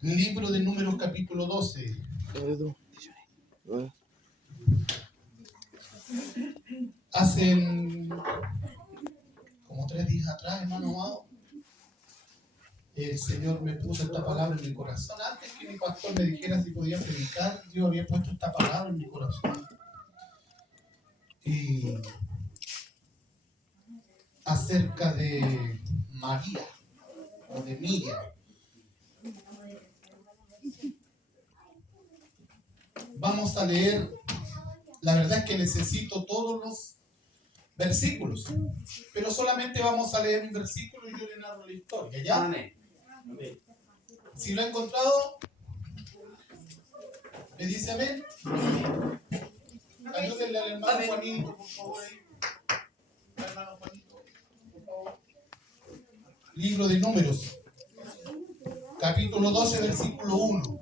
Libro de Números, capítulo 12. Hace como 3 días atrás, hermano amado, el Señor me puso esta palabra en mi corazón. Antes que mi pastor me dijera si podía predicar, Dios había puesto esta palabra en mi corazón. Y acerca de María o de Miriam. Vamos a leer. La verdad es que necesito todos los versículos, pero solamente vamos a leer un versículo y yo le narro la historia, ¿ya? Amén. Si lo ha encontrado, ¿me dice amén? Ayúdenle al hermano Amén. Juanito, por favor. Hermano Juanito, por favor. Libro de Números, capítulo 12, versículo 1.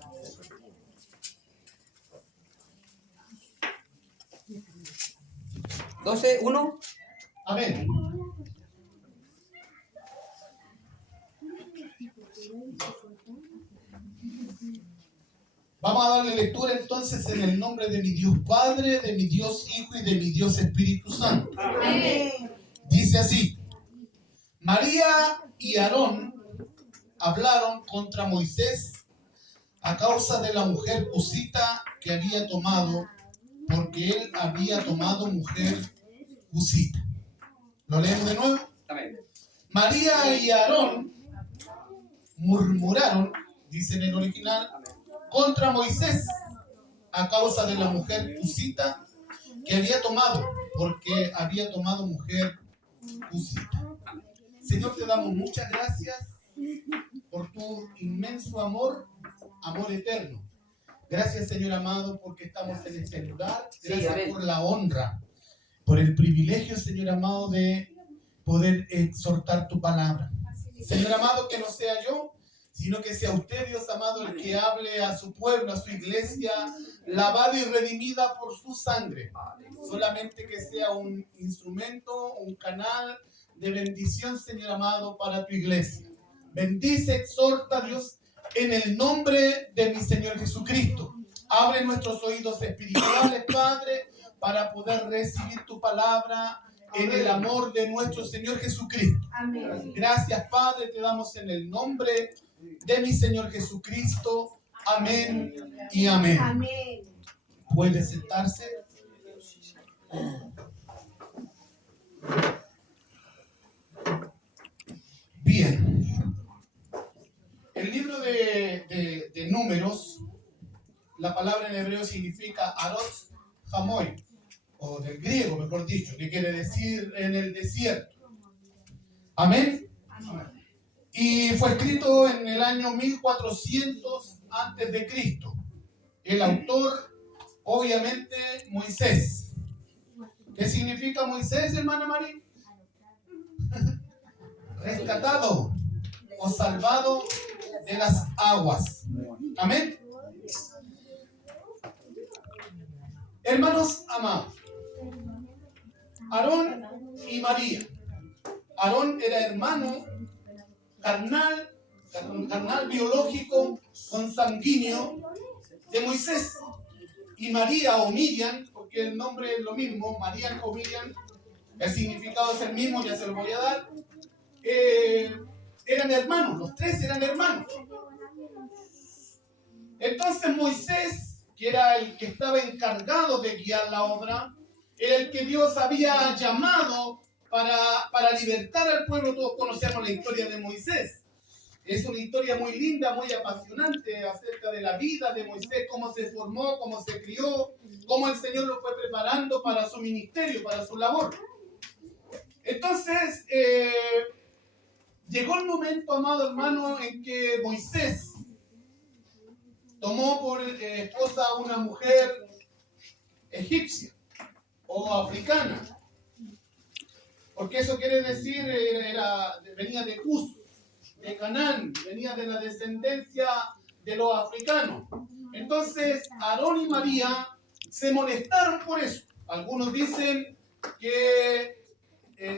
¿12:1? Amén. Vamos a darle lectura entonces en el nombre de mi Dios Padre, de mi Dios Hijo y de mi Dios Espíritu Santo. Amén. Dice así: María y Aarón hablaron contra Moisés a causa de la mujer cusita que había tomado, porque él había tomado mujer cusita. ¿Lo leemos de nuevo? Amén. María y Aarón murmuraron, dice en el original, contra Moisés a causa de la mujer cusita que había tomado, porque había tomado mujer cusita. Señor, te damos muchas gracias por tu inmenso amor, amor eterno. Gracias, Señor amado, porque estamos en este lugar. Gracias por la honra, por el privilegio, Señor amado, de poder exhortar tu palabra. Señor amado, que no sea yo, sino que sea usted, Dios amado, el que hable a su pueblo, a su iglesia, lavada y redimida por su sangre. Solamente que sea un instrumento, un canal de bendición, Señor amado, para tu iglesia. Bendice, exhorta, Dios, en el nombre de mi Señor Jesucristo. Abre nuestros oídos espirituales, Padre, para poder recibir tu palabra en el amor de nuestro Señor Jesucristo. Amén. Gracias, Padre, te damos en el nombre de mi Señor Jesucristo. Amén y amén. Amén. ¿Puede sentarse? Bien. El libro de Números, la palabra en hebreo significa Aros Hamoy, o del griego, mejor dicho, que quiere decir en el desierto. Amén. Y fue escrito en el año 1400 antes de Cristo. El autor, obviamente, Moisés. ¿Qué significa Moisés, hermana María? Rescatado o salvado de las aguas. Amén. Hermanos amados, Aarón y María. Aarón era hermano carnal biológico, consanguíneo de Moisés. Y María o Miriam, porque el nombre es lo mismo, María o Miriam, el significado es el mismo, ya se lo voy a dar. Eran hermanos, los tres eran hermanos. Entonces Moisés, que era el que estaba encargado de guiar la obra, era el que Dios había llamado para libertar al pueblo. Todos conocemos la historia de Moisés. Es una historia muy linda, muy apasionante acerca de la vida de Moisés, cómo se formó, cómo se crió, cómo el Señor lo fue preparando para su ministerio, para su labor. Entonces, llegó el momento, amado hermano, en que Moisés tomó por esposa a una mujer egipcia o africana, porque eso quiere decir, venía de Cus, de Canaán, venía de la descendencia de los africanos. Entonces, Aarón y María se molestaron por eso. Algunos dicen que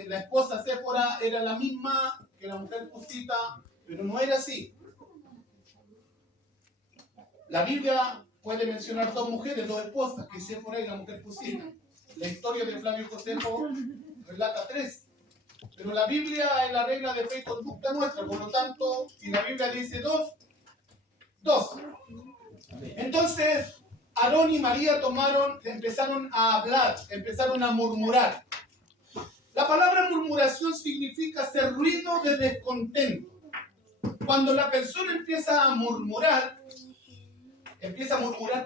la esposa Séfora era la misma que la mujer cusita, pero no era así. La Biblia puede mencionar dos mujeres, dos esposas, que Séfora y la mujer cusita. La historia de Flavio Josefo relata tres. Pero la Biblia es la regla de fe y conducta nuestra, por lo tanto, si la Biblia dice dos, dos. Entonces, Aarón y María empezaron a hablar, empezaron a murmurar. La palabra murmuración significa hacer ruido de descontento. Cuando la persona empieza a murmurar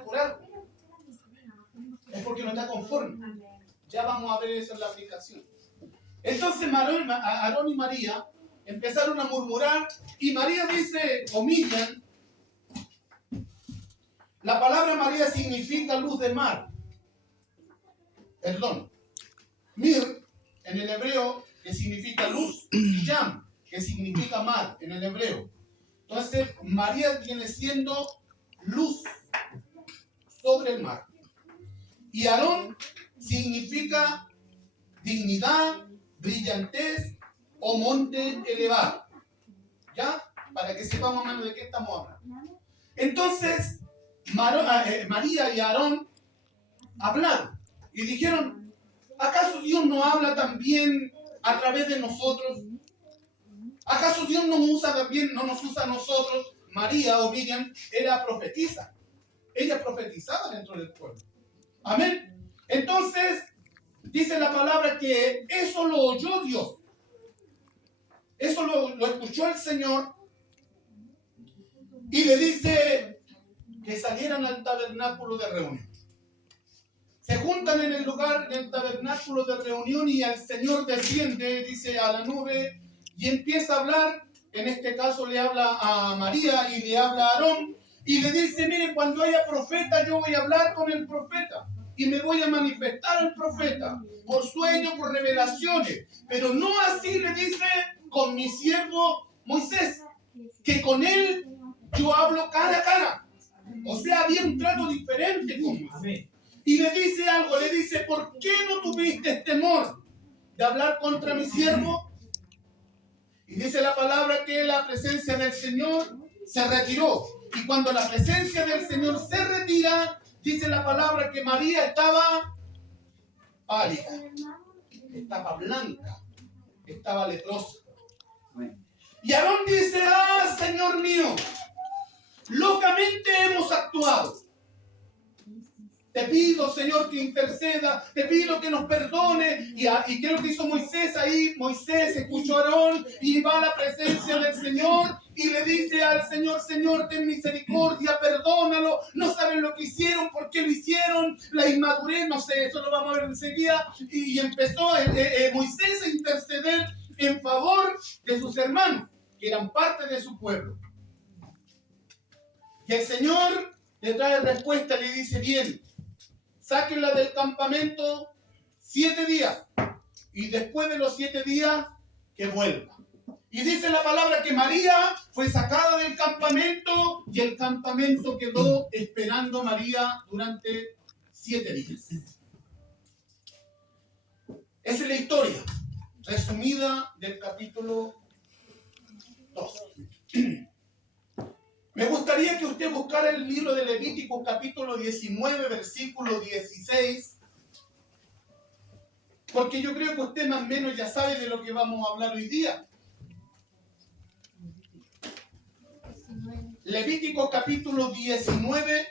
por algo. Es porque no está conforme. Ya vamos a ver eso en la aplicación. Entonces Aarón y María empezaron a murmurar y María dice, o Miriam, la palabra María significa luz de mar. Perdón. Mir, en el hebreo, que significa luz, y Yam, que significa mar, en el hebreo. Entonces, María viene siendo luz sobre el mar. Y Aarón significa dignidad, brillantez o monte elevado. ¿Ya? Para que sepamos más de qué estamos hablando. Entonces, María y Aarón hablaron y dijeron, ¿acaso Dios no habla también a través de nosotros? ¿Acaso Dios no nos usa a nosotros? María o Miriam era profetisa. Ella profetizaba dentro del pueblo. Amén. Entonces, dice la palabra que eso lo oyó Dios. Eso lo escuchó el Señor. Y le dice que salieran al tabernáculo de reunión. Se juntan en el lugar del tabernáculo de reunión y el Señor desciende, dice, a la nube y empieza a hablar. En este caso le habla a María y le habla a Aarón y le dice, mire, cuando haya profeta yo voy a hablar con el profeta y me voy a manifestar al profeta por sueños, por revelaciones, pero no así, le dice, con mi siervo Moisés, que con él yo hablo cara a cara. O sea, había un trato diferente con Moisés. Y le dice algo, le dice, ¿por qué no tuviste temor de hablar contra mi siervo? Y dice la palabra que la presencia del Señor se retiró. Y cuando la presencia del Señor se retira, dice la palabra que María estaba pálida, estaba blanca, estaba leprosa. Y Aarón dice, Señor mío, locamente hemos actuado. Te pido, Señor, que interceda, te pido que nos perdone. ¿Y qué es lo que hizo Moisés ahí? Moisés escuchó a Aarón y va a la presencia del Señor y le dice al Señor, Señor, ten misericordia, perdónalo. No saben lo que hicieron, por qué lo hicieron, la inmadurez, no sé, eso lo vamos a ver enseguida. Y empezó Moisés a interceder en favor de sus hermanos, que eran parte de su pueblo. Y el Señor le trae respuesta y le dice, bien, sáquenla del campamento 7 días y después de los 7 días que vuelva. Y dice la palabra que María fue sacada del campamento y el campamento quedó esperando a María durante 7 días. Esa es la historia resumida del capítulo 2. Me gustaría que usted buscara el libro de Levítico, capítulo 19, versículo 16, porque yo creo que usted más o menos ya sabe de lo que vamos a hablar hoy día. Levítico, capítulo 19,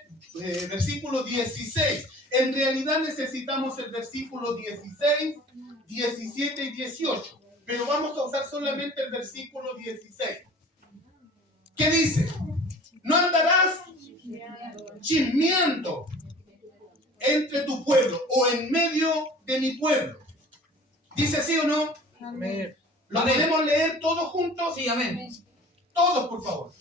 versículo 16. En realidad necesitamos el versículo 16, 17 y 18, pero vamos a usar solamente el versículo 16. ¿Qué dice? No andarás chismeando entre tu pueblo o en medio de mi pueblo. ¿Dice así o no? Amén. ¿Lo podemos leer todos juntos? Sí, amén. Todos, por favor.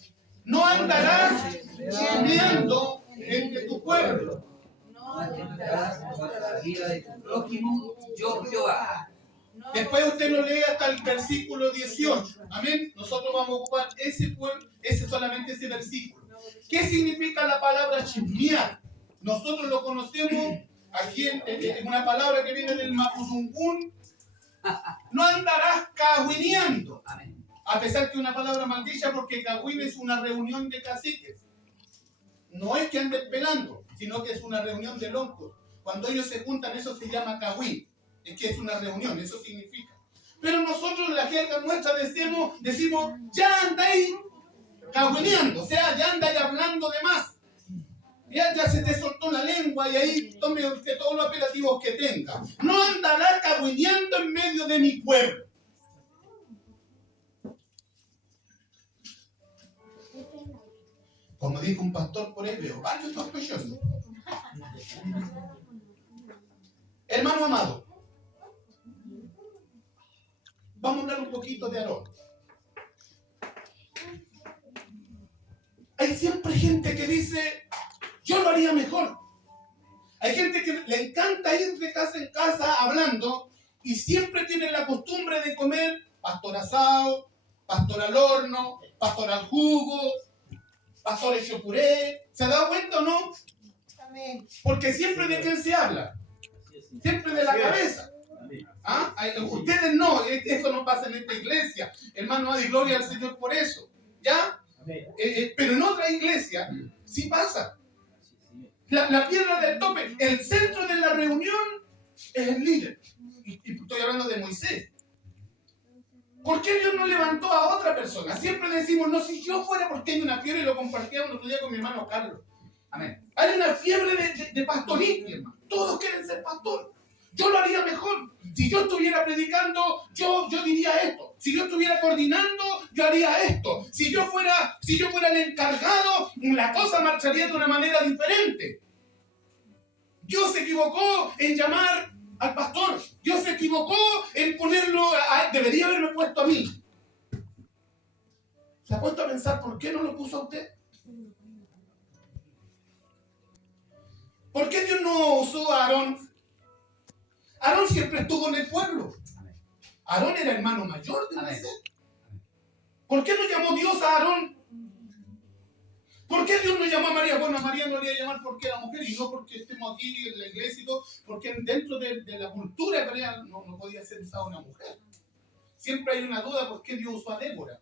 No andarás chismeando entre tu pueblo. No atentarás contra la vida de tu prójimo, yo Jehová. Después usted lo lee hasta el versículo 18. Amén. Nosotros vamos a ocupar solamente ese versículo. ¿Qué significa la palabra chismear? Nosotros lo conocemos aquí en una palabra que viene del mapudungún. No andarás cagüineando. Amén. A pesar que es una palabra maldicha, porque cagüín es una reunión de caciques. No es que anden pelando, sino que es una reunión de loncos. Cuando ellos se juntan, eso se llama cagüín. Es que es una reunión, eso significa. Pero nosotros en la jerga nuestra decimos ya andáis cagüineando, o sea, ya andáis hablando de más. Ya se te soltó la lengua y ahí tome usted todos los apelativos que tenga. No andará cagüineando en medio de mi pueblo. Como dijo un pastor por ahí, veo varios sospechosos. Hermano amado, vamos a hablar un poquito de Aarón. Hay siempre gente que dice, yo lo haría mejor. Hay gente que le encanta ir de casa en casa hablando y siempre tiene la costumbre de comer pastor asado, pastor al horno, pastor al jugo, pastor hecho puré. ¿Se ha dado cuenta o no? Porque siempre de quién se habla. Siempre de la cabeza. ¿Ah? Ustedes no, eso no pasa en esta iglesia. Hermano, di gloria al Señor por eso. ¿Ya? Pero en otra iglesia sí pasa. La piedra del tope, el centro de la reunión es el líder. Y estoy hablando de Moisés. ¿Por qué Dios no levantó a otra persona? Siempre decimos, no, si yo fuera, porque hay una fiebre, y lo compartíamos el otro día con mi hermano Carlos. Amén. Hay una fiebre de pastorito, hermano. Todos quieren ser pastor. Yo lo haría mejor. Si yo estuviera predicando, yo diría esto. Si yo estuviera coordinando, yo haría esto. Si yo fuera el encargado, la cosa marcharía de una manera diferente. Dios se equivocó en llamar al pastor. Dios se equivocó en ponerlo, debería haberme puesto a mí. ¿Se ha puesto a pensar por qué no lo puso a usted? ¿Por qué Dios no usó a Aarón? Aarón siempre estuvo en el pueblo. Aarón era hermano mayor de Moisés. ¿Por qué no llamó Dios a Aarón? ¿Por qué Dios no llamó a María? Bueno, a María no le iba a llamar porque era mujer y no porque estemos aquí en la iglesia y todo, porque dentro de la cultura hebrea no podía ser usada una mujer. Siempre hay una duda por qué Dios usó a Débora.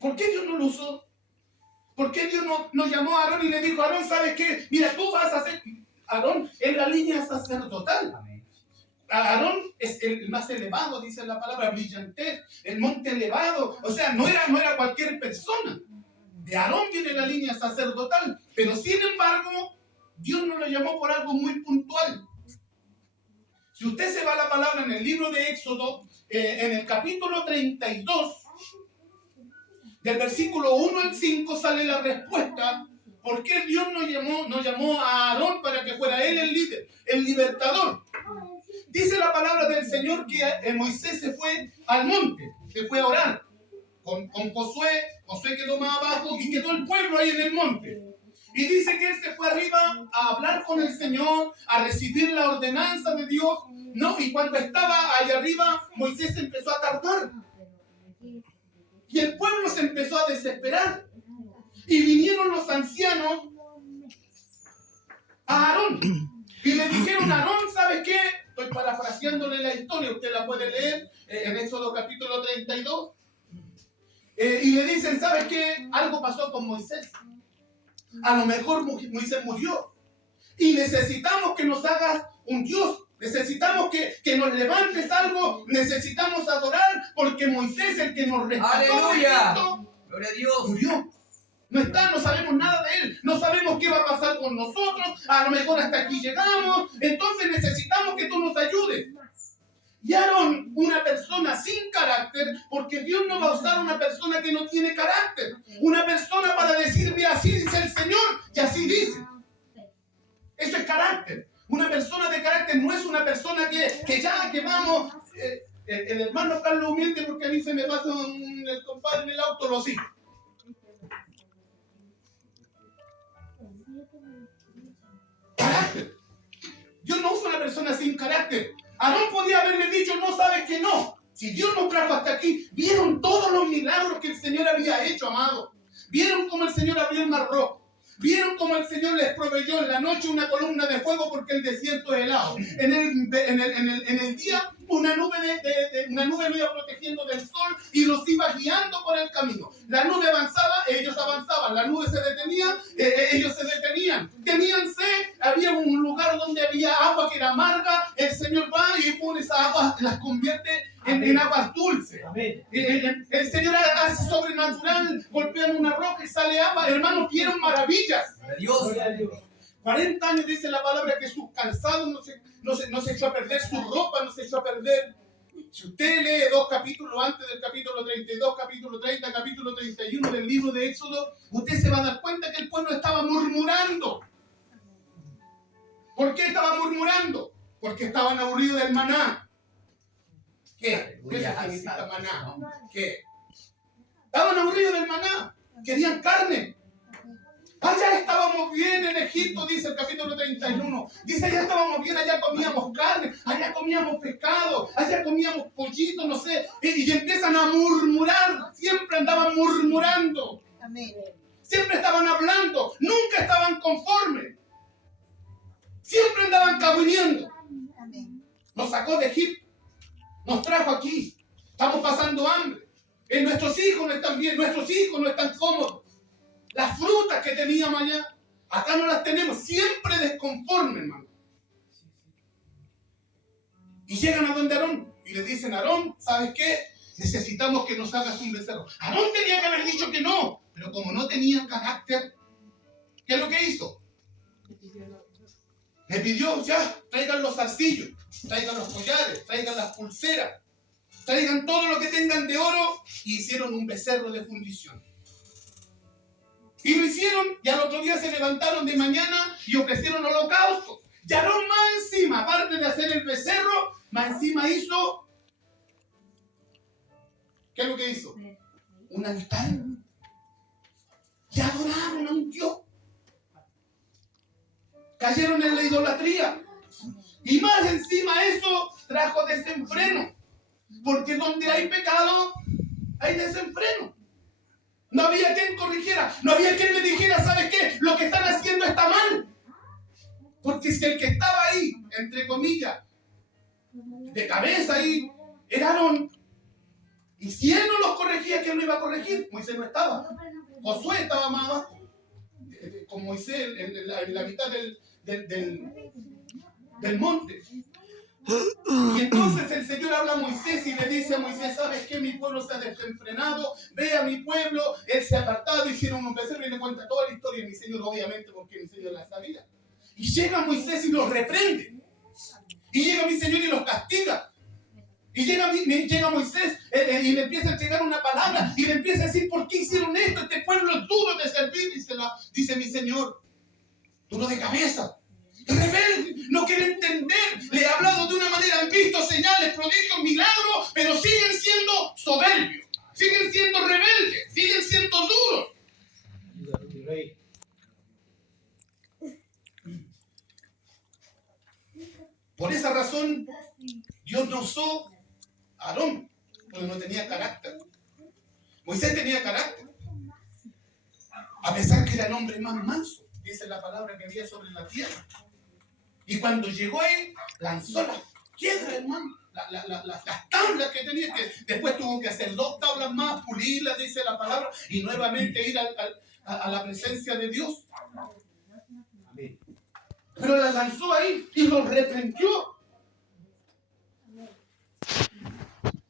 ¿Por qué Dios no lo usó? ¿Por qué Dios no llamó a Aarón y le dijo, Aarón, ¿sabes qué? Mira, tú vas a ser... Aarón es la línea sacerdotal. Aarón es el más elevado, dice la palabra, brillante, el monte elevado. O sea, no era cualquier persona. De Aarón viene la línea sacerdotal. Pero sin embargo, Dios no lo llamó por algo muy puntual. Si usted se va a la palabra en el libro de Éxodo, en el capítulo 32, del versículo 1 al 5 sale la respuesta. ¿Por qué Dios no llamó a Aarón para que fuera él el líder, el libertador? Dice la palabra del Señor que Moisés se fue al monte, se fue a orar con Josué quedó más abajo y quedó el pueblo ahí en el monte. Y dice que él se fue arriba a hablar con el Señor, a recibir la ordenanza de Dios, ¿no? Y cuando estaba allá arriba, Moisés empezó a tardar. Y el pueblo se empezó a desesperar. Y vinieron los ancianos a Aarón. Y le dijeron a Aarón, ¿sabes qué? Estoy parafraseándole la historia, usted la puede leer en Éxodo capítulo 32. Y le dicen, ¿sabes qué? Algo pasó con Moisés. A lo mejor Moisés murió. Y necesitamos que nos hagas un Dios. Necesitamos que nos levantes algo. Necesitamos adorar porque Moisés, el que nos rescató, ¡aleluya! ¡Gloria a Dios! Murió. No está, no sabemos nada de él. No sabemos qué va a pasar con nosotros. A lo mejor hasta aquí llegamos. Entonces necesitamos que tú nos ayudes. Y Aarón, una persona sin carácter, porque Dios no va a usar una persona que no tiene carácter. Una persona para decir, mira, así dice el Señor, y así dice. Eso es carácter. Una persona de carácter no es una persona que vamos... el hermano Carlos humilde, porque a mí se me pasa el compadre en el auto, lo sigo. Carácter. Dios no usa una persona sin carácter. Aarón podía haberle dicho, no sabes que no. Si Dios nos trajo hasta aquí, vieron todos los milagros que el Señor había hecho, amado. Vieron cómo el Señor abrió el mar rojo. Vieron cómo el Señor les proveyó en la noche una columna de fuego porque el desierto es helado. En el día una nube lo iba protegiendo del sol y los iba guiando por el camino. La nube avanzaba, ellos avanzaban. La nube se detenía, ellos se detenían. Tenían sed, había un lugar donde había agua que era amarga. El Señor va y pone esa agua, las convierte en aguas dulces. El Señor hace sobrenatural, golpean una roca y sale agua. Hermanos, vieron maravillas. Dios. 40 años dice la palabra que sus calzados no se echó a perder, su ropa no se echó a perder. Si usted lee 2 capítulos antes del capítulo 32, capítulo 30, capítulo 31 del libro de Éxodo, usted se va a dar cuenta que el pueblo estaba murmurando. ¿Por qué estaba murmurando? Porque estaban aburridos del maná. ¿Qué? ¿Qué significa maná? ¿Qué? Estaban aburridos del maná. Querían carne. Allá estábamos bien en Egipto, dice el capítulo 31. Dice, allá estábamos bien, allá comíamos carne, allá comíamos pescado, allá comíamos pollito, no sé. Y empiezan a murmurar, siempre andaban murmurando. Amén. Siempre estaban hablando, nunca estaban conformes. Siempre andaban cabildeando. Nos sacó de Egipto, nos trajo aquí. Estamos pasando hambre. Nuestros hijos no están bien, nuestros hijos no están cómodos. Las frutas que teníamos allá, acá no las tenemos. Siempre desconformes, hermano. Y llegan a donde Aarón y le dicen, Aarón, ¿sabes qué? Necesitamos que nos hagas un becerro. Aarón tenía que haber dicho que no, pero como no tenía carácter, ¿qué es lo que hizo? Le pidió, ya, traigan los zarcillos, traigan los collares, traigan las pulseras, traigan todo lo que tengan de oro, y hicieron un becerro de fundición. Y lo hicieron, y al otro día se levantaron de mañana y ofrecieron holocausto. Y Aarón más encima, aparte de hacer el becerro, más encima hizo, ¿qué es lo que hizo? Un altar. Y adoraron a un Dios. Cayeron en la idolatría. Y más encima eso trajo desenfreno. Porque donde hay pecado, hay desenfreno. No había quien corrigiera, no había quien le dijera, ¿sabes qué? Lo que están haciendo está mal. Porque si el que estaba ahí, entre comillas, de cabeza ahí, era Aarón. Y si él no los corregía, ¿quién lo iba a corregir? Moisés no estaba. Josué estaba más abajo. Con Moisés en la mitad del monte. Y entonces el Señor habla a Moisés y le dice a Moisés, ¿sabes qué? Mi pueblo se ha desenfrenado, ve a mi pueblo, él se ha apartado, hicieron un becerro y le cuenta toda la historia. Mi Señor, obviamente, porque mi Señor la sabía. Y llega Moisés y los reprende. Y llega mi Señor y los castiga. Y llega Moisés y le empieza a llegar una palabra y le empieza a decir, ¿por qué hicieron esto? Este pueblo es duro de servir, dice mi Señor, duro de cabeza. Rebelde, no quiere entender. Le he hablado de una manera, han visto señales, prodigios, milagros, pero siguen siendo soberbios, siguen siendo rebeldes, siguen siendo duros. Por esa razón, Dios no usó a Aarón, porque no tenía carácter. Moisés tenía carácter, a pesar que era el hombre más manso, dice la palabra que había sobre la tierra. Y cuando llegó él, lanzó las piedras, hermano, las tablas que tenía, que después tuvo que hacer 2 tablas más, pulirlas, dice la palabra, y nuevamente ir a la presencia de Dios. Amén. Pero las lanzó ahí y los reprendió.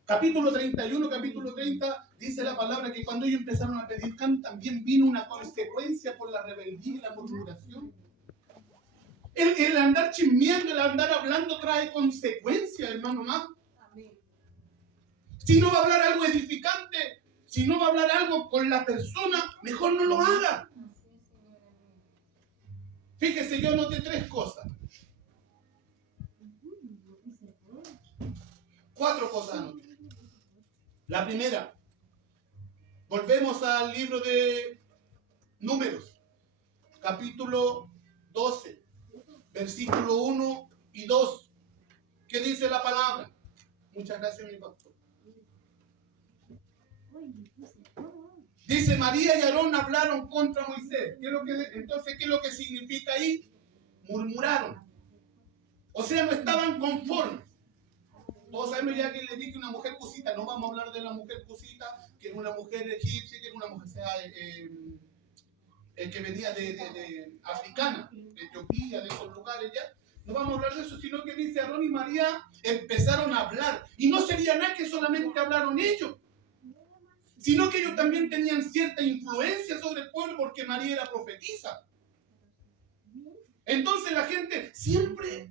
Capítulo 31, capítulo 30, dice la palabra que cuando ellos empezaron a pedir can, también vino una consecuencia por la rebeldía y la murmuración. El andar chismeando, el andar hablando trae consecuencias, hermano más. Si no va a hablar algo edificante, si no va a hablar algo con la persona, mejor no lo haga. Fíjese, yo noté 3 cosas. 4 cosas anoté. La primera, volvemos al libro de Números, capítulo 12, versículo 1 y 2. ¿Qué dice la palabra? Muchas gracias, mi pastor. Dice, María y Aarón hablaron contra Moisés. Entonces, ¿qué es lo que significa ahí? Murmuraron. O sea, no estaban conformes. Todos sabemos ya que le dije una mujer cusita. No vamos a hablar de la mujer cusita, que era una mujer egipcia, que era una mujer que venía de africana, de Etiopía, de esos lugares ya. No vamos a hablar de eso, sino que dice Aarón y María empezaron a hablar. Y no sería nada que solamente hablaron ellos, sino que ellos también tenían cierta influencia sobre el pueblo porque María era profetisa. Entonces la gente siempre,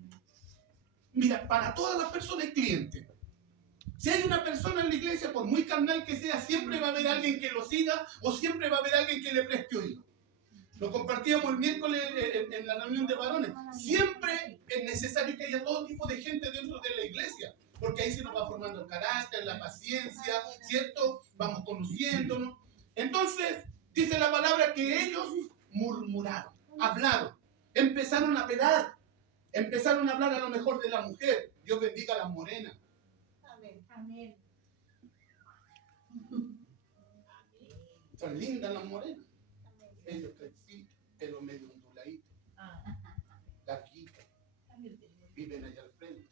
mira, para todas las personas clientes, si hay una persona en la iglesia, por muy carnal que sea, siempre va a haber alguien que lo siga o siempre va a haber alguien que le preste oído. Lo compartíamos el miércoles en la reunión de varones. Siempre es necesario que haya todo tipo de gente dentro de la iglesia, porque ahí se nos va formando el carácter, la paciencia, ¿cierto? Vamos conociéndonos. Entonces, dice la palabra que ellos murmuraron, hablaron, empezaron a pelar, empezaron a hablar a lo mejor de la mujer. Dios bendiga a las morenas. Amén. Amén. Son lindas las morenas. Ellos crecidos, pelo medio onduladito, larguito, viven allá al frente.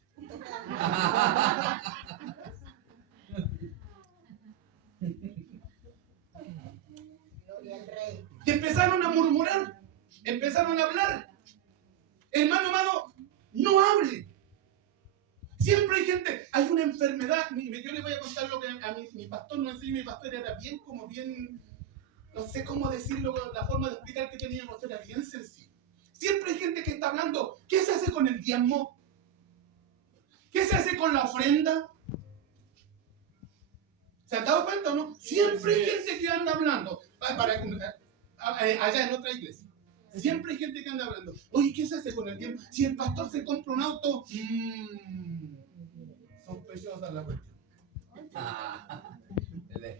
Gloria al Rey. Y empezaron a murmurar, empezaron a hablar. Hermano, no hable. Siempre hay gente, hay una enfermedad. Yo les voy a contar lo que a mi pastor no enseñó. Mi pastor era bien, no sé cómo decirlo, la forma de explicar que tenía mi pastor era bien sencillo. Siempre hay gente que está hablando, ¿qué se hace con el diezmo? ¿Qué se hace con la ofrenda? ¿Se han dado cuenta o no? Siempre hay gente que anda hablando, allá en otra iglesia. Siempre hay gente que anda hablando. Oye, ¿qué se hace con el diezmo? Si el pastor se compra un auto, sospechosa la cuestión.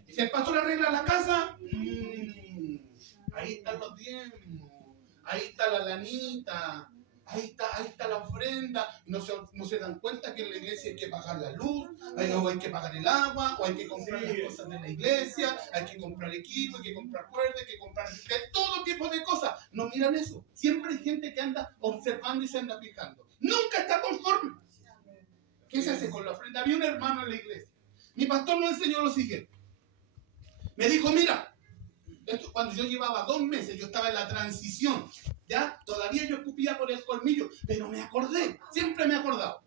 Si el pastor arregla la casa, ahí están los diezmos, ahí está la lanita, ahí está la ofrenda. No se dan cuenta que en la iglesia hay que pagar la luz, o hay que pagar el agua, o hay que comprar las cosas de la iglesia, hay que comprar equipo, hay que comprar cuerda, hay que comprar de todo tipo de cosas. No miran eso. Siempre hay gente que anda observando y se anda fijando. Nunca está conforme. ¿Qué se hace con la ofrenda? Había un hermano en la iglesia. Mi pastor nos enseñó lo siguiente. Me dijo, mira, esto cuando yo llevaba 2 meses, yo estaba en la transición, ¿ya? Todavía yo escupía por el colmillo, pero me acordé, siempre me he acordado.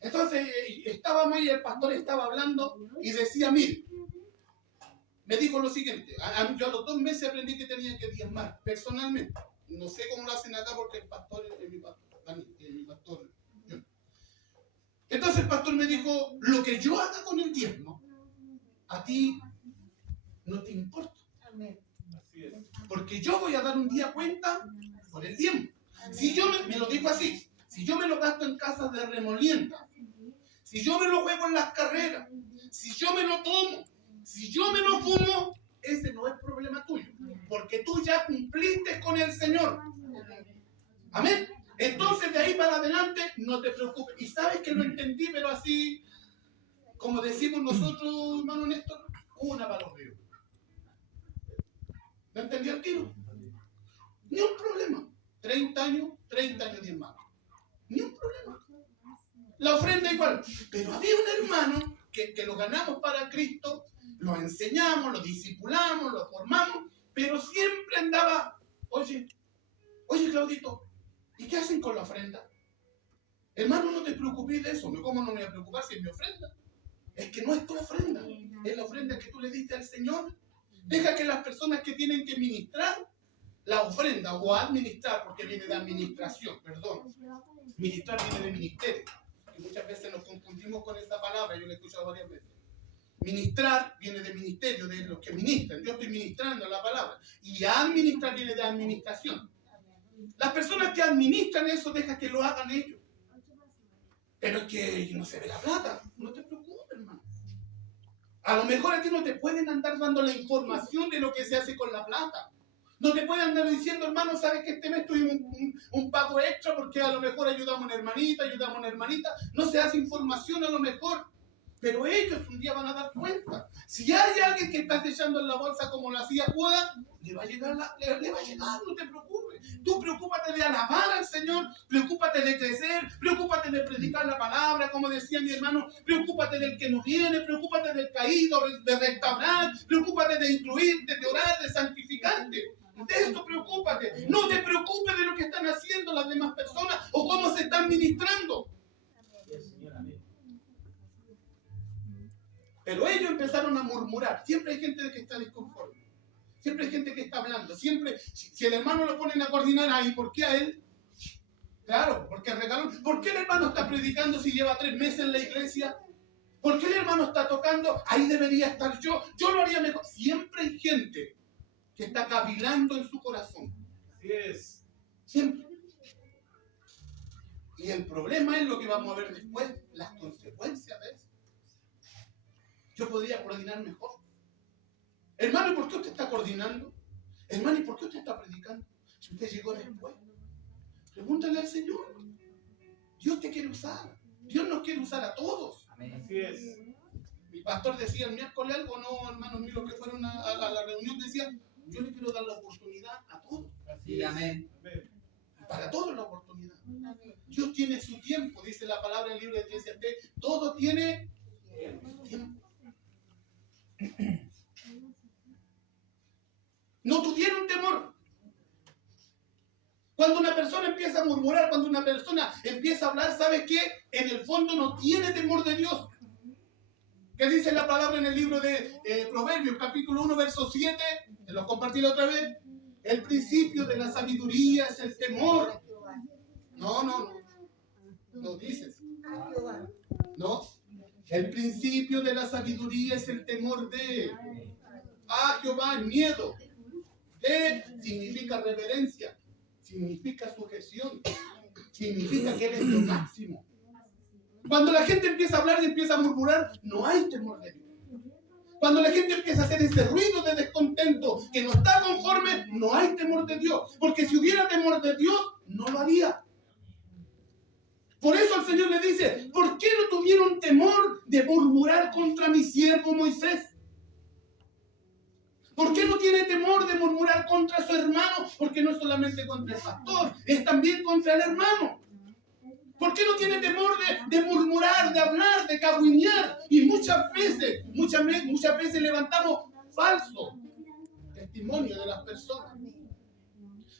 Entonces, estábamos ahí, el pastor estaba hablando y decía, mire, me dijo lo siguiente, yo a los 2 meses aprendí que tenía que diezmar, personalmente. No sé cómo lo hacen acá porque el pastor es mi pastor. Entonces el pastor me dijo, lo que yo haga con el diezmo, a ti no te importa. Amén. Porque yo voy a dar un día cuenta por el diezmo. Si yo me lo digo así, si yo me lo gasto en casas de remolienda, si yo me lo juego en las carreras, si yo me lo tomo, si yo me lo fumo, ese no es problema tuyo. Porque tú ya cumpliste con el Señor. Amén. Entonces de ahí para adelante no te preocupes. Y sabes que lo entendí, pero así, como decimos nosotros, hermano Néstor, una para los ríos. ¿Lo entendí al tiro? Ni un problema. 30 años diezmado. Ni un problema. La ofrenda igual. Pero había un hermano que lo ganamos para Cristo, lo enseñamos, lo discipulamos, lo formamos, pero siempre andaba, oye Claudito, ¿y qué hacen con la ofrenda? Hermano, no te preocupes de eso. ¿Cómo no me voy a preocupar si es mi ofrenda? Es que no es tu ofrenda, es la ofrenda que tú le diste al Señor. Deja que las personas que tienen que ministrar la ofrenda o administrar, porque viene de administración, perdón. Ministrar viene de ministerio. Y muchas veces nos confundimos con esa palabra, yo la he escuchado varias veces. Ministrar viene de ministerio, de los que ministran. Yo estoy ministrando la palabra. Y administrar viene de administración. Las personas que administran eso, deja que lo hagan ellos. Pero es que no se ve la plata. No te preocupes, hermano. A lo mejor a ti no te pueden andar dando la información de lo que se hace con la plata. No te pueden andar diciendo, hermano, ¿sabes que este mes tuvimos un pago extra porque a lo mejor ayudamos a una hermanita? No se hace información a lo mejor. Pero ellos un día van a dar cuenta. Si hay alguien que está echando en la bolsa como lo hacía Judas, le va a llegar, no te preocupes. Tú preocúpate de alabar al Señor, preocúpate de crecer, preocúpate de predicar la palabra, como decía mi hermano, preocúpate del que no viene, preocúpate del caído, de restaurar, preocúpate de incluirte, de orar, de santificarte. De esto preocúpate. No te preocupes de lo que están haciendo las demás personas o cómo se están ministrando. Pero ellos empezaron a murmurar. Siempre hay gente que está disconforme. Siempre hay gente que está hablando. Siempre, si el hermano lo ponen a coordinar ahí, ¿por qué a él? Claro, porque regaló. ¿Por qué el hermano está predicando si lleva 3 meses en la iglesia? ¿Por qué el hermano está tocando? Ahí debería estar yo. Yo lo haría mejor. Siempre hay gente que está cavilando en su corazón. Así es. Siempre. Y el problema es lo que vamos a ver después, las consecuencias de eso. Yo podría coordinar mejor. Hermano, ¿y por qué usted está coordinando? Hermano, ¿y por qué usted está predicando? Si usted llegó después, pregúntale al Señor. Dios te quiere usar. Dios nos quiere usar a todos. Amén. Así es. Mi pastor decía el miércoles algo, no, hermanos míos, los que fueron a la reunión, decía, yo le quiero dar la oportunidad a todos. Así Sí, es. amén. Amén. Para todos la oportunidad. Amén. Dios tiene su tiempo, dice la palabra en el libro de Eclesiastés. Todo tiene tiempo. No tuvieron temor. Cuando una persona empieza a murmurar, cuando una persona empieza a hablar, ¿sabes qué? En el fondo no tiene temor de Dios. ¿Qué dice la palabra en el libro de Proverbios, capítulo 1, verso 7? Te lo compartí la otra vez. El principio de la sabiduría es el temor. No dices. No. El principio de la sabiduría es el temor de Jehová, el miedo. De significa reverencia, significa sujeción, significa que eres lo máximo. Cuando la gente empieza a hablar y empieza a murmurar, no hay temor de Dios. Cuando la gente empieza a hacer ese ruido de descontento, que no está conforme, no hay temor de Dios. Porque si hubiera temor de Dios, no lo haría. Por eso el Señor le dice, ¿por qué no tuvieron temor de murmurar contra mi siervo Moisés? ¿Por qué no tiene temor de murmurar contra su hermano? Porque no es solamente contra el pastor, es también contra el hermano. ¿Por qué no tiene temor de murmurar, de hablar, de cagüinear? Y muchas veces levantamos falso testimonio de las personas.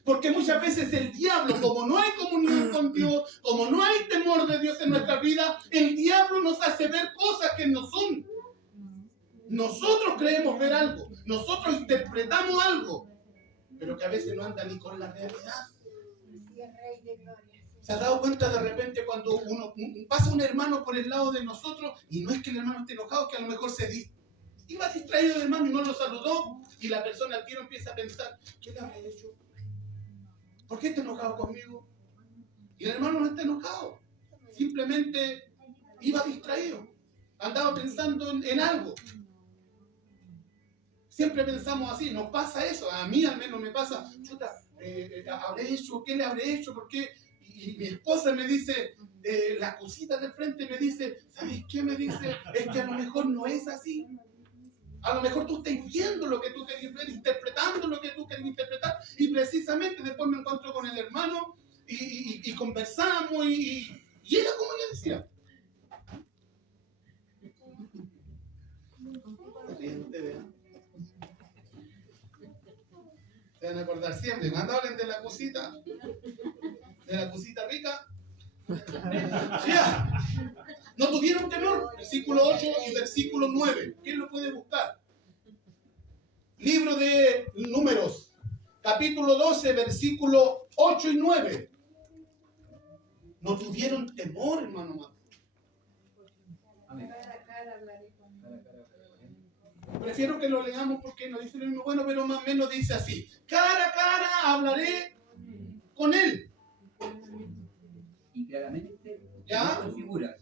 Porque muchas veces el diablo, como no hay comunión con Dios, como no hay temor de Dios en nuestra vida, el diablo nos hace ver cosas que no son. Nosotros creemos ver algo, nosotros interpretamos algo, pero que a veces no anda ni con la realidad. ¿Se ha dado cuenta de repente cuando pasa un hermano por el lado de nosotros y no es que el hermano esté enojado, que a lo mejor iba distraído el hermano y no lo saludó y la persona al tiro empieza a pensar, ¿qué le habré hecho? ¿Por qué está enojado conmigo? Y el hermano no está enojado, simplemente iba distraído, andaba pensando en algo. Siempre pensamos así, nos pasa eso, a mí al menos me pasa, chuta, ¿habré hecho? ¿Qué le habré hecho? ¿Por qué? Y mi esposa me dice, la cosita del frente me dice, ¿sabes qué? Me dice, es que a lo mejor no es así. A lo mejor tú estás viendo lo que tú querías ver, interpretando lo que tú querías interpretar. Y precisamente después me encuentro con el hermano y conversamos y era como yo decía. Se van a acordar siempre. Cuando hablen de la cosita rica, ya. No tuvieron temor. Versículo 8 y versículo 9. ¿Quién lo puede buscar? Libro de Números, capítulo 12, versículo 8 y 9. No tuvieron temor, hermano. Amén. Prefiero que lo leamos porque no dice lo mismo bueno, pero más o menos dice así. Cara a cara hablaré con él. Y claramente ¿Ya? con figuras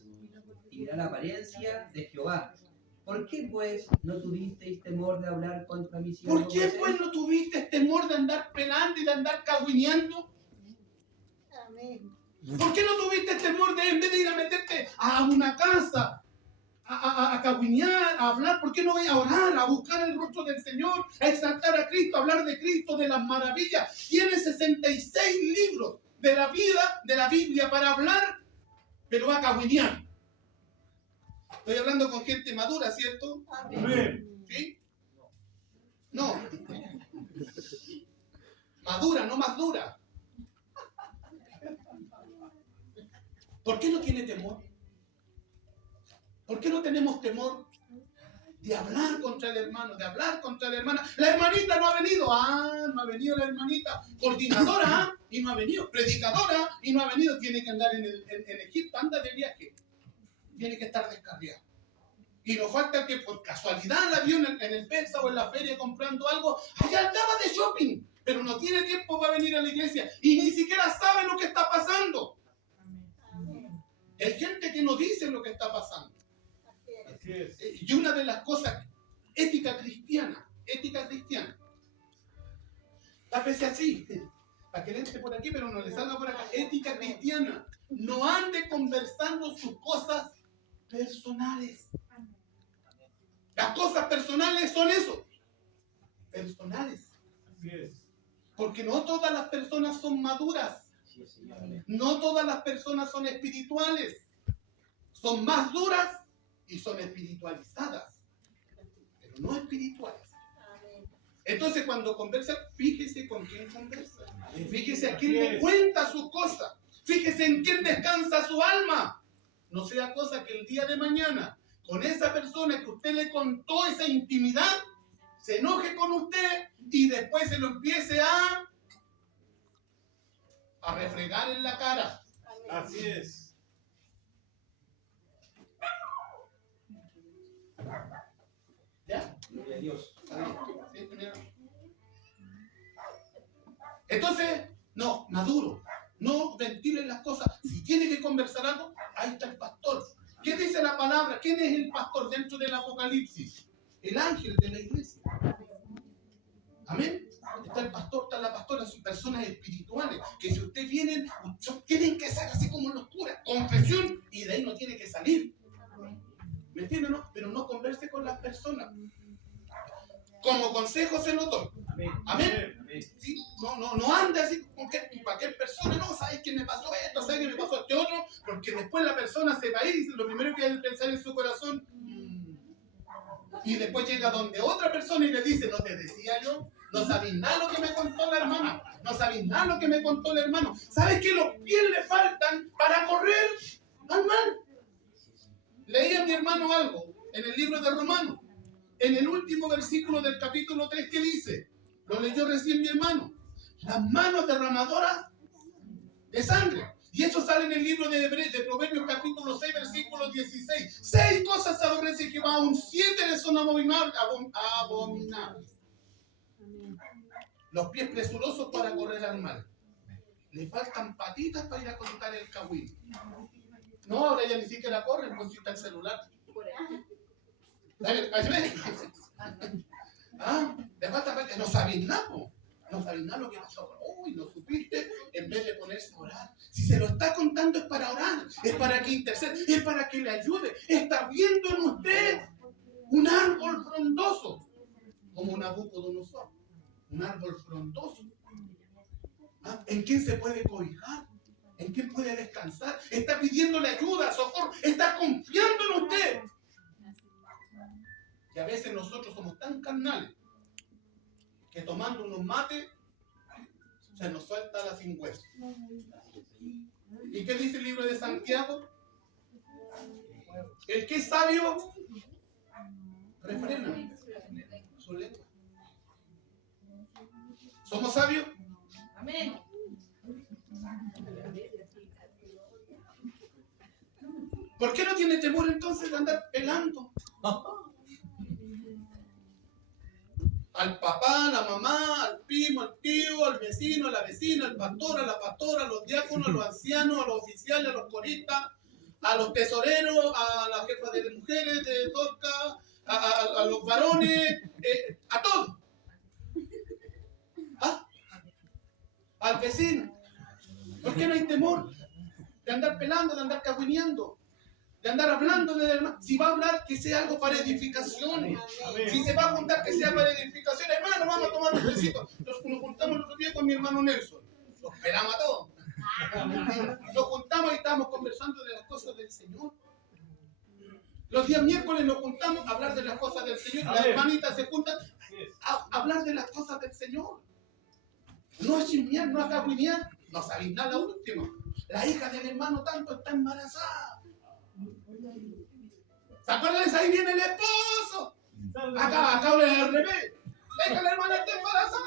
y dirá la apariencia de Jehová. ¿Por qué pues no tuvisteis temor de hablar contra mi siervo ¿Por qué Moisés? pues no tuviste temor de andar pelando y de andar cagüineando? Amén. ¿Por qué no tuviste temor de, en vez de ir a meterte a una casa, a cagüinear, a hablar? ¿Por qué no voy a orar, a buscar el rostro del Señor, a exaltar a Cristo, a hablar de Cristo, de las maravillas? Tiene 66 libros de la vida, de la Biblia para hablar, pero va a cagüinear. Estoy hablando con gente madura, ¿cierto? Amén. ¿Sí? No. Madura, no más dura. ¿Por qué no tiene temor? ¿Por qué no tenemos temor de hablar contra el hermano, de hablar contra la hermana? La hermanita no ha venido. No ha venido la hermanita. Coordinadora, y no ha venido. Predicadora, y no ha venido. Tiene que andar en Egipto, anda de viaje. Tiene que estar descarriado. Y nos falta que por casualidad la vio en el Persa o en la feria comprando algo. Allá andaba de shopping, pero no tiene tiempo para venir a la iglesia. Y ni siquiera sabe lo que está pasando. Hay gente que no dice lo que está pasando. Así es. Y una de las cosas, ética cristiana. Tápese así, para que le entre por aquí, pero no le salga por acá. Ética cristiana. No ande conversando sus cosas personales. Las cosas personales son eso. Personales. Así es. Porque no todas las personas son maduras. No todas las personas son espirituales. Son más duras y son espiritualizadas, pero no espirituales. Entonces, cuando conversa, fíjese con quién conversa. Fíjese a quién le cuenta sus cosas. Fíjese en quién descansa su alma. No sea cosa que el día de mañana, con esa persona que usted le contó esa intimidad, se enoje con usted y después se lo empiece a refregar en la cara. Así es. ¿Ya? Gloria a Dios. Sí, entonces, no, maduro. No ventilen las cosas. Si tiene que conversar algo, ahí está el pastor. ¿Qué dice la palabra? ¿Quién es el pastor dentro del Apocalipsis? El ángel de la iglesia. Amén. Está el pastor, está la pastora, son personas espirituales que si ustedes vienen, tienen que ser así como en los curas, confesión, y de ahí no tiene que salir. ¿Me entienden? No? Pero no converse con las personas. Como consejo se lo doy. Amén. Amén. ¿Sí? No ande así con cualquier persona. No, ¿sabes qué me pasó esto? ¿Sabes qué me pasó este otro? Porque después la persona se va a ir y lo primero que hay que pensar en su corazón. Y después llega donde otra persona y le dice, ¿no te decía yo? No sabéis nada lo que me contó la hermana. No sabéis nada lo que me contó el hermano. ¿Sabes que los pies le faltan para correr al mal? Leí a mi hermano algo en el libro de Romanos. En el último versículo del capítulo 3, ¿qué dice? Lo leyó recién mi hermano. Las manos derramadoras de sangre. Y eso sale en el libro de Proverbios capítulo 6, versículo 16. 6 cosas aborrece Jehová, aún 7 le son abominables. Los pies presurosos para correr al mal. Le faltan patitas para ir a contar el cagüín. No, ahora ya ni siquiera corren, pues si está el celular. Le falta patitas. No sabéis nada, po. No sabéis nada lo que pasó. Uy, no supiste, en vez de ponerse a orar. Si se lo está contando es para orar, es para que interceda, es para que le ayude. Está viendo en usted un árbol frondoso, como Nabucodonosor. Un árbol frondoso. ¿En quién se puede cobijar? ¿En quién puede descansar? Está pidiéndole ayuda, socorro. Está confiando en usted. Y a veces nosotros somos tan carnales que tomando unos mates se nos suelta la sin hueso. ¿Y qué dice el libro de Santiago? El que es sabio refrena su lengua. ¿Somos sabios? Amén. ¿Por qué no tiene temor entonces de andar pelando? Al papá, a la mamá, al primo, al tío, al vecino, a la vecina, al pastor, a la pastora, a los diáconos, a los ancianos, a los oficiales, a los coristas, a los tesoreros, a la jefa de mujeres, de Dorca, a los varones, a todos. Al vecino. ¿Por qué no hay temor de andar pelando, de andar cagüineando? de andar hablando de hermano. Si va a hablar, que sea algo para edificación. Amén. Si se va a juntar, que sea para edificación. Hermano, vamos a tomar un besito. Nos juntamos el otro día con mi hermano Nelson. Lo esperamos a todos. Nos juntamos y estábamos conversando de las cosas del Señor. Los días miércoles nos juntamos a hablar de las cosas del Señor. Las Amén. hermanitas se juntan Así es. a hablar de las cosas del Señor. No a chismear, no a cagüinear. No sabéis nada último. La hija del hermano tanto está embarazada. ¿Se acuerdan? Ahí viene el esposo. Acá habla al revés. La hija del hermano está embarazada.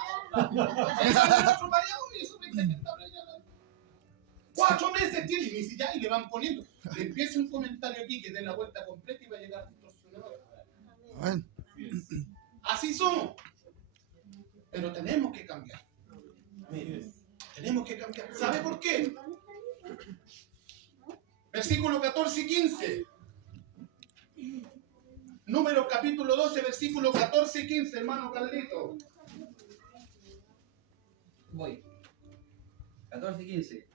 El otro para allá, y eso me dice que está para allá. 4 meses tiene y si ya y le van poniendo. Le empieza un comentario aquí que dé la vuelta completa y va a llegar distorsionado. Amén. Así es. Así somos. Pero tenemos que cambiar. Así es. Tenemos que cambiar. ¿Sabe por qué? Versículo 14 y 15. Número capítulo 12, versículo 14 y 15, hermano Carlito. Voy. 14 y 15.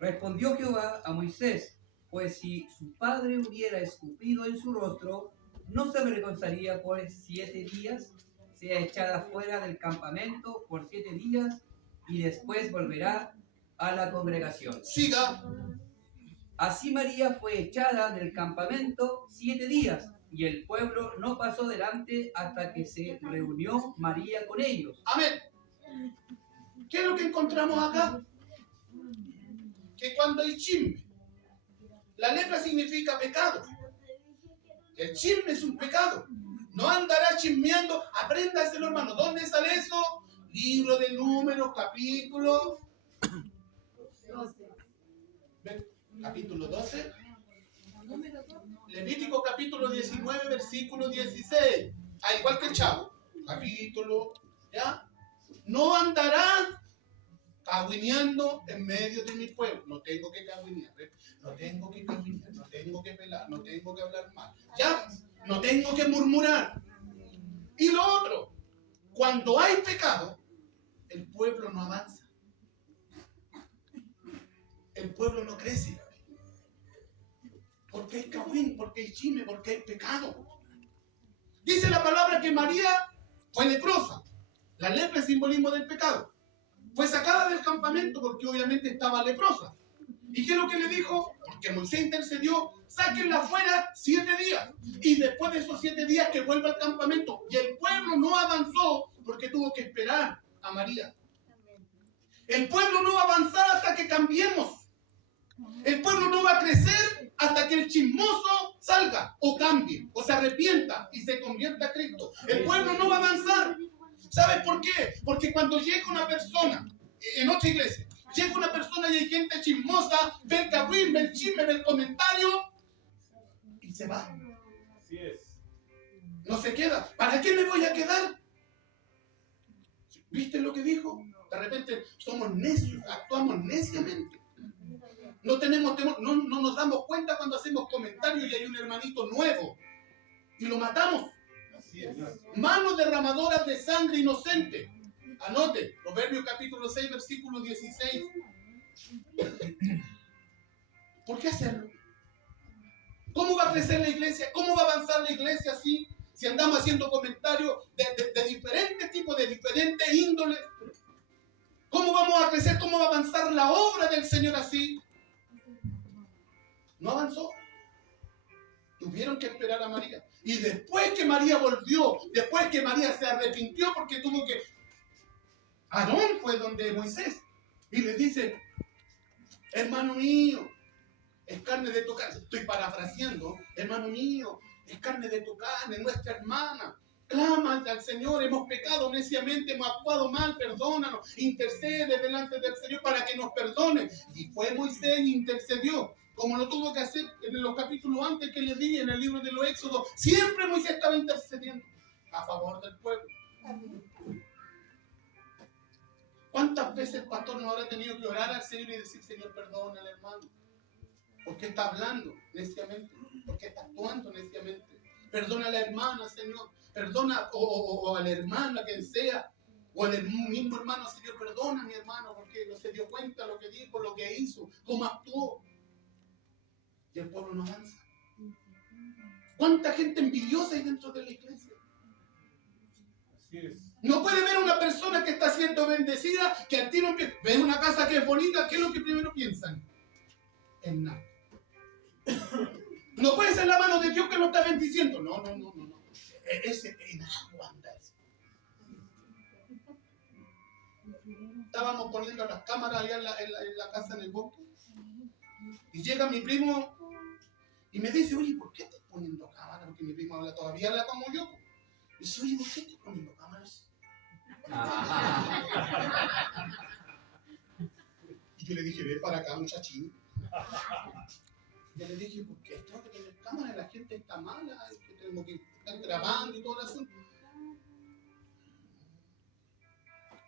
Respondió Jehová a Moisés, pues si su padre hubiera escupido en su rostro, no se avergonzaría por 7 días, sea echada fuera del campamento por 7 días y después volverá a la congregación. Siga. Así María fue echada del campamento 7 días, y el pueblo no pasó delante hasta que se reunió María con ellos. Amén. ¿Qué es lo que encontramos acá? Que cuando hay chisme, la lepra significa pecado. El chisme es un pecado. No andará chismeando. Apréndaselo, hermano. ¿Dónde sale eso? Libro de Números, capítulo. Capítulo 12. Levítico capítulo 19, versículo 16. Ah, igual que el chavo. Capítulo, ¿ya? No andará cagüineando en medio de mi pueblo. No tengo que cagüinear, no tengo que cagüinear, no tengo que pelar, no tengo que hablar mal. ¿Ya? No tengo que murmurar. Y lo otro, cuando hay pecado, el pueblo no avanza. El pueblo no crece. Porque hay cagüín, porque hay chisme, porque hay pecado. Dice la palabra que María fue leprosa. La lepra es simbolismo del pecado. Fue sacada del campamento porque obviamente estaba leprosa. ¿Y qué es lo que le dijo? Porque Moisés intercedió, sáquenla fuera 7 días. Y después de esos 7 días que vuelva al campamento. Y el pueblo no avanzó porque tuvo que esperar a María. El pueblo no va a avanzar hasta que cambiemos. El pueblo no va a crecer hasta que el chismoso salga o cambie o se arrepienta y se convierta a Cristo. El pueblo no va a avanzar. ¿Sabes por qué? Porque cuando llega una persona en otra iglesia, llega una persona y hay gente chismosa, ve el cagüín, ve el chisme, ve el comentario y se va. Así es. No se queda. ¿Para qué me voy a quedar? ¿Viste lo que dijo? De repente somos necios, actuamos neciamente. No tenemos temor, no nos damos cuenta cuando hacemos comentarios y hay un hermanito nuevo y lo matamos. Así es. Manos derramadoras de sangre inocente. Anote, Proverbios capítulo 6, versículo 16. ¿Por qué hacerlo? ¿Cómo va a crecer la iglesia? ¿Cómo va a avanzar la iglesia así? Si andamos haciendo comentarios de diferentes tipos, de diferentes índoles. ¿Cómo vamos a crecer? ¿Cómo va a avanzar la obra del Señor así? No avanzó. Tuvieron que esperar a María. Y después que María volvió, después que María se arrepintió porque tuvo que... Aarón fue donde Moisés y le dice, hermano mío, es carne de tu carne. Estoy parafraseando, hermano mío, es carne de tu carne, nuestra hermana. Clama al Señor, hemos pecado neciamente, hemos actuado mal, perdónanos, intercede delante del Señor para que nos perdone. Y fue Moisés y intercedió, como lo tuvo que hacer en los capítulos antes que le di en el libro de los Éxodos. Siempre Moisés estaba intercediendo a favor del pueblo. ¿Cuántas veces el pastor no habrá tenido que orar al Señor y decir, Señor, perdona al hermano? ¿Por qué está hablando neciamente? ¿Por qué está actuando neciamente? Perdona a la hermana, Señor. Perdona o a la hermana, quien sea. O al mismo hermano, Señor, perdona a mi hermano porque no se dio cuenta lo que dijo, lo que hizo, cómo actuó. Y el pueblo no avanza. ¿Cuánta gente envidiosa hay dentro de la iglesia? Así es. No puede ver a una persona que está siendo bendecida, que al tiro ve una casa que es bonita, ¿qué es lo que primero piensan? En nada. No puede ser la mano de Dios que lo está bendiciendo. No. Ese en algo anda eso. Estábamos poniendo las cámaras allá en la casa en el bosque. Y llega mi primo y me dice, oye, ¿por qué estás poniendo cámaras? Porque mi primo todavía habla como yo. Y dice, oye, ¿por qué estás poniendo cámaras? Y yo le dije, ven para acá, muchachín. Yo le dije, ¿por qué tengo que tener cámaras? La gente está mala, que tengo que estar grabando y todo el asunto.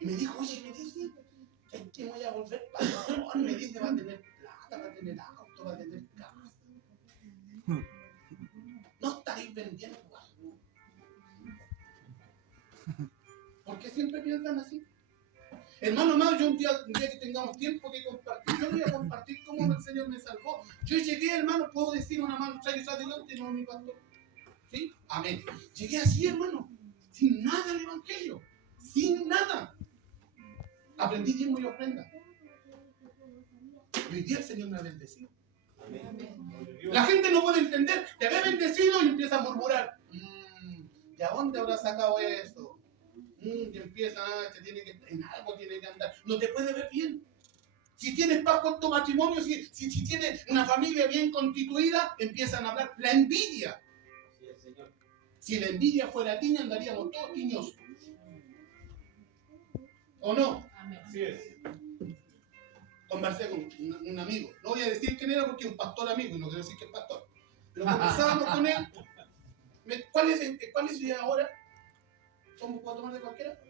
Y me dijo, oye, me dice, es que voy a volver pastor. Me dice, va a tener plata, va a tener auto, va a tener casa. No estaréis vendiendo algo. ¿Por qué siempre piensan así? Hermano amado, yo un día que tengamos tiempo que compartir, yo voy a compartir cómo el Señor me salvó. Yo llegué, hermano, puedo decir una mano atrás adelante, no mi pastor. ¿Sí? Amén. Llegué así, hermano, sin nada al evangelio, sin nada. Aprendí diezmo y ofrenda. Y hoy día el Señor me ha bendecido. La gente no puede entender, te ve bendecido y empieza a murmurar. ¿Y a dónde habrá sacado eso? Y empieza, en algo tiene que andar. No te puede ver bien. Si tienes paz con tu matrimonio, si tienes una familia bien constituida, empiezan a hablar. La envidia. Si la envidia fuera tiña, andaríamos todos tiñosos. ¿O no? Así es. Conversé con un amigo. No voy a decir quién era porque es un pastor amigo y no quiero decir que es pastor. Pero conversábamos con él. ¿Cuál es su idea ahora? ¿Cómo puedo tomar de cualquiera?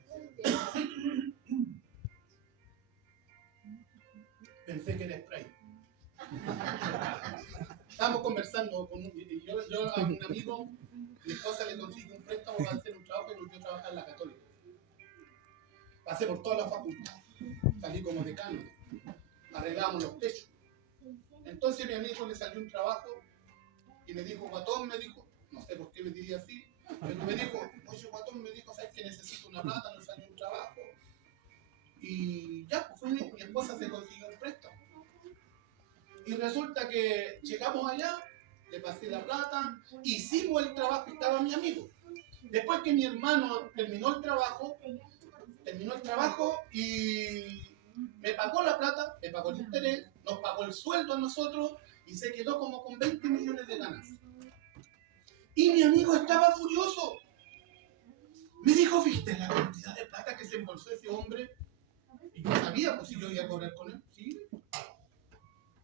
Pensé que era spray. Estábamos conversando con yo a un amigo, mi esposa le consiguió un préstamo para hacer un trabajo y yo trabajaba en la Católica. Pasé por toda la facultad, salí como decano, arreglábamos los techos. Entonces mi amigo le salió un trabajo y me dijo, Guatón, me dijo, no sé por qué me diría así, pero me dijo, oye, Guatón, me dijo, ¿sabes que necesito una plata? Me salió un trabajo. Y ya, pues mi esposa se consiguió un préstamo. Y resulta que llegamos allá, le pasé la plata, hicimos el trabajo y estaba mi amigo. Después que mi hermano terminó el trabajo y me pagó la plata, me pagó el interés, nos pagó el sueldo a nosotros y se quedó como con 20 millones de ganancias. Y mi amigo estaba furioso. Me dijo, ¿viste la cantidad de plata que se embolsó ese hombre? Y yo sabía, pues si yo iba a cobrar con él, ¿sí?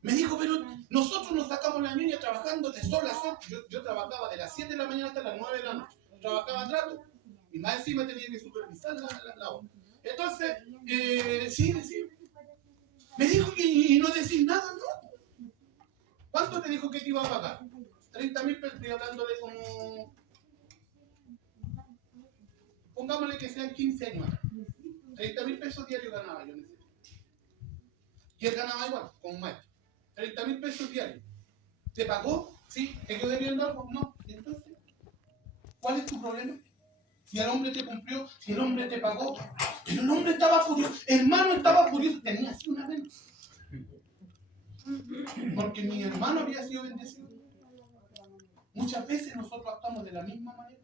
Me dijo, pero nosotros nos sacamos la niña trabajando de sol a sol. Yo trabajaba de las 7 de la mañana hasta las 9 de la noche. Trabajaba a trato. Y más encima tenía que supervisar la obra. Entonces, sí. Me dijo, y no decís nada, ¿no? ¿Cuánto te dijo que te iba a pagar? 30.000 pesos, estoy hablando de como... Pongámosle que sean 15 años. 30.000 pesos diarios ganaba yo en ese tiempo. Y él ganaba igual, con un maestro. 30.000 pesos diarios. ¿Te pagó? ¿Sí? ¿Te quedó debiendo algo? No. Entonces, ¿cuál es tu problema? Si el hombre te cumplió, si el hombre te pagó, pero el hombre estaba furioso, el hermano estaba furioso, tenía así una vena. Porque mi hermano había sido bendecido. Muchas veces nosotros actuamos de la misma manera.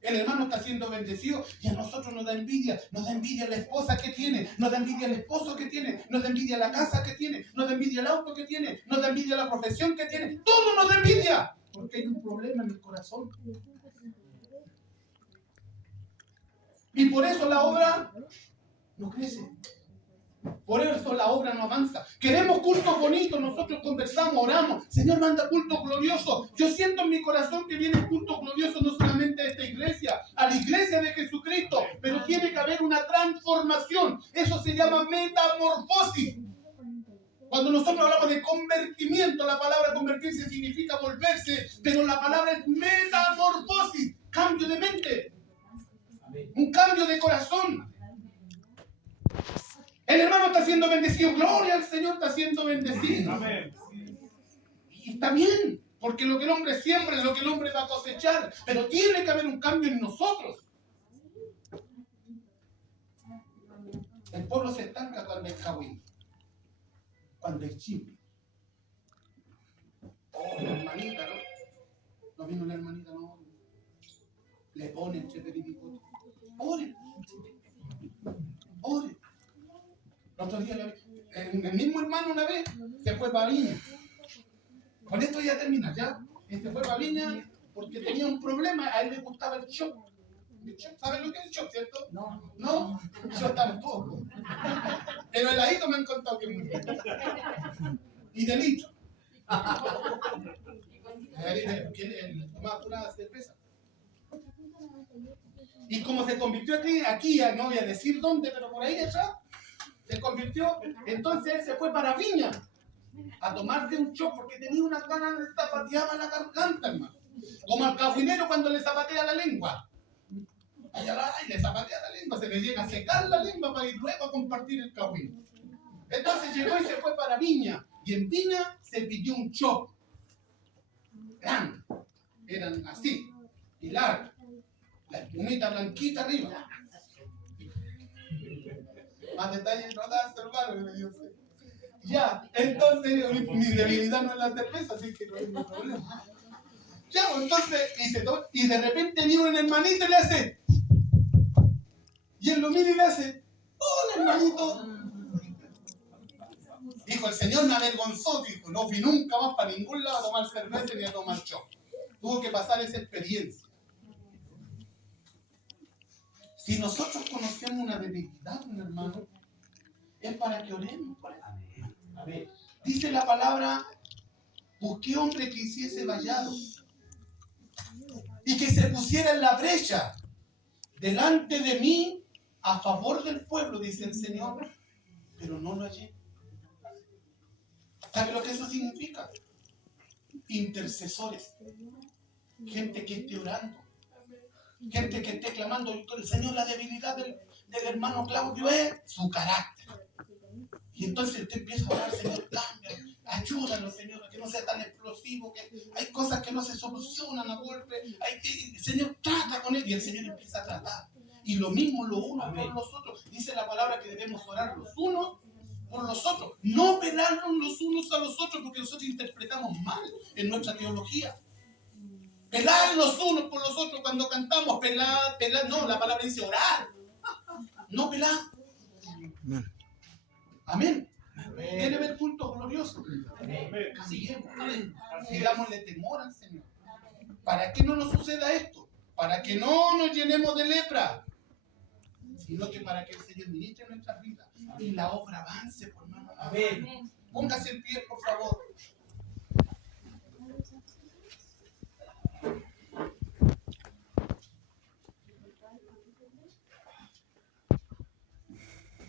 El hermano está siendo bendecido y a nosotros nos da envidia la esposa que tiene, nos da envidia el esposo que tiene, nos da envidia la casa que tiene, nos da envidia el auto que tiene, nos da envidia la profesión que tiene, todo nos da envidia, porque hay un problema en el corazón. Y por eso la obra no crece. Por eso la obra no avanza. Queremos cultos bonitos, nosotros conversamos, oramos. Señor, manda cultos gloriosos. Yo siento en mi corazón que viene cultos gloriosos no solamente a esta iglesia, a la iglesia de Jesucristo, pero tiene que haber una transformación. Eso se llama metamorfosis. Cuando nosotros hablamos de convertimiento, la palabra convertirse significa volverse, pero la palabra es metamorfosis, cambio de mente, un cambio de corazón. El hermano está siendo bendecido, gloria al Señor, está siendo bendecido. Amén. Y está bien, Porque lo que el hombre siembra es lo que el hombre va a cosechar. Pero tiene que haber un cambio en nosotros. El pueblo se estanca cuando es cagüín, cuando es chisme. Oh, la hermanita, ¿no? No vino la hermanita, no. Le ponen cheperipicote. Oren. Oren. El otro día, el mismo hermano una vez se fue para Viña. Con esto ya termina, ¿ya? Se fue para Viña porque tenía un problema. A él le gustaba el chop. ¿Saben lo que es el chop, cierto? No. No, yo tampoco. Pero heladito me han contado que es muy rico. Y de litro. Porque él tomaba pura cerveza. Y como se convirtió aquí, no voy a decir dónde, pero por ahí atrás, se convirtió, entonces él se fue para Viña a tomarse un chop porque tenía unas ganas de zapatear la garganta, hermano. Como al cafinero cuando le zapatea la lengua. Y le zapatea la lengua, se le llega a secar la lengua para ir luego a compartir el café. Entonces llegó y se fue para Viña. Y en Viña se pidió un chop. Grande. Eran así. Y largo. La espumita blanquita arriba. Más detalles no dan, hermano. Ya, entonces mi debilidad no es la cerveza, así que no hay ningún problema. Ya, entonces, y de repente vino un hermanito y le hace. Y él lo mira y le hace. ¡Hola, hermanito! Dijo, el Señor me avergonzó, dijo, no fui nunca más para ningún lado a tomar cerveza ni a tomar chop. Tuvo que pasar esa experiencia. Si nosotros conocemos una debilidad, un hermano, es para que oremos por él. Amén. Dice la palabra, busqué hombre que hiciese vallado y que se pusiera en la brecha delante de mí a favor del pueblo, dice el Señor, pero no lo hallé. ¿Sabe lo que eso significa? Intercesores, gente que esté orando, gente que esté clamando. El Señor, la debilidad del hermano Claudio es su carácter. Y entonces usted empieza a orar, Señor, cambia, ayúdalo, Señor, que no sea tan explosivo, que hay cosas que no se solucionan a golpe. El Señor trata con él y el Señor empieza a tratar. Y lo mismo lo uno por los otros. Dice la palabra que debemos orar los unos por los otros, no pelarnos los unos a los otros, porque nosotros interpretamos mal en nuestra teología. Pelar los unos por los otros cuando cantamos, pelar, no, la palabra dice orar, no pelar. Amén. Quiere ver cultos gloriosos. Digámosle temor al Señor. ¿Para qué no nos suceda esto? Para que no nos llenemos de lepra, sino que para que el Señor ministre en nuestras vidas y la obra avance, por mano. Amén. Póngase en pie, por favor.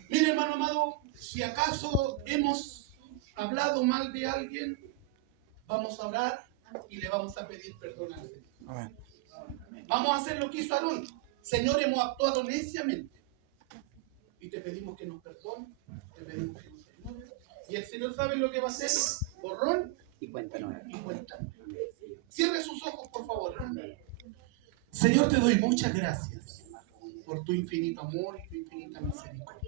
Mire, hermano amado, si acaso hemos hablado mal de alguien, vamos a orar y le vamos a pedir perdón al Señor. Amén. Vamos a hacer lo que hizo Aarón. Señor, hemos actuado neciamente y te pedimos que nos perdone, te pedimos que nos ayude. Y el Señor sabe lo que va a hacer, borrón y cuenta nueva. Cierre sus ojos, por favor. Señor, te doy muchas gracias por tu infinito amor y tu infinita misericordia.